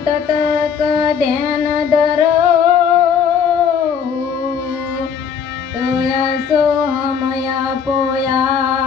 તતક ધ્યાન ધરો તોય સોહમય પોયા